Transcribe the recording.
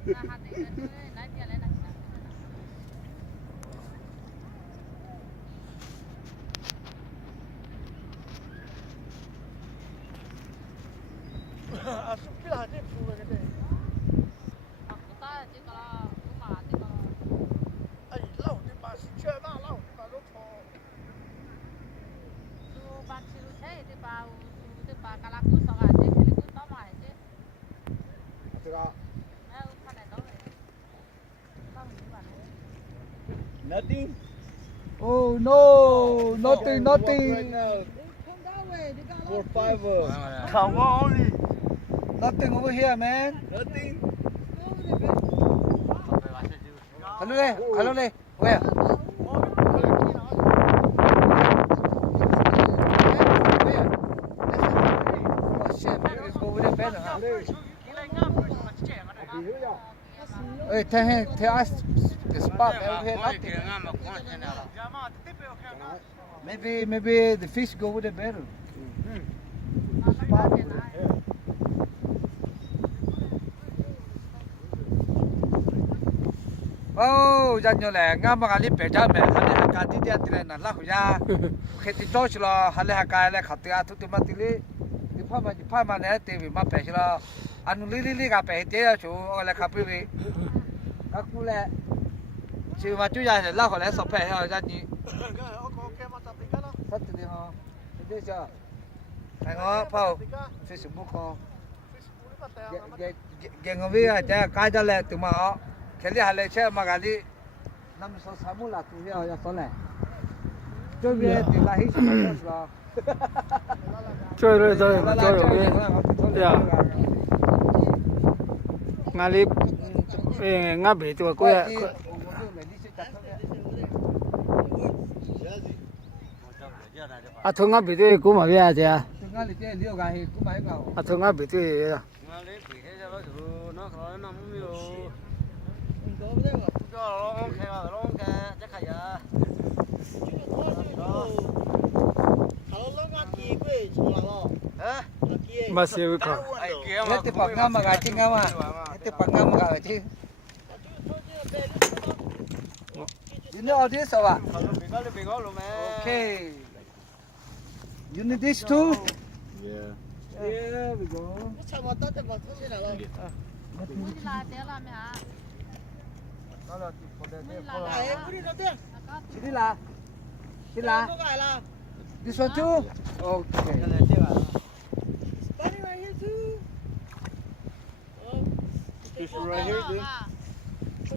À xúc cái là cái phụ cái này. Ai lâu thì bà xin chơi mà lâu thì bà lúc thò. Nothing. Oh no, nothing, nothing, For five. Come on only. nothing over here, man. Nothing. Hello đây, where? Oh shit, maybe let's go over there better, huh? Hey, tell us the spot over here, nothing. Maybe the fish go over there better. Oh, jangan nyolah. Ngam kali pecah me. Hale hakat dia tidak nak lah ya. Kheti torch lah. Hale hakai le khati atu tu mati le. Di pama ne TV ma pecah lah. Anu li ka pecah dia tu. Oleh kapi le. Aku le. Cuma tu ya lah kalau sampai ya jadi. Satu dia ha. Dia je. Tengok pau. Facebook ko. Geng awi aja kaja le tu mah. Kali hal itu magali, nama samu lah tu ya ya soleh. Coba dia lahir semua lah. Chơi ya. Ngalip ngabe tu aku ya. Thu ngabe tu aku mah ya je. Ngalip dia liu gahi, aku main kau. Thu ngabe tu ya. Ngalip thế cho nó thử nó khỏi nằm nhiều. Cho nó khe vào nó khe chắc hay à. Masih kau. Itu panggang maga cingga mah. Itu panggang maga cing. You know all this or what? Okay. You need this too? Yeah. There we go. Sini lah. Sini lah. This one too? Okay. Fish right here, dude.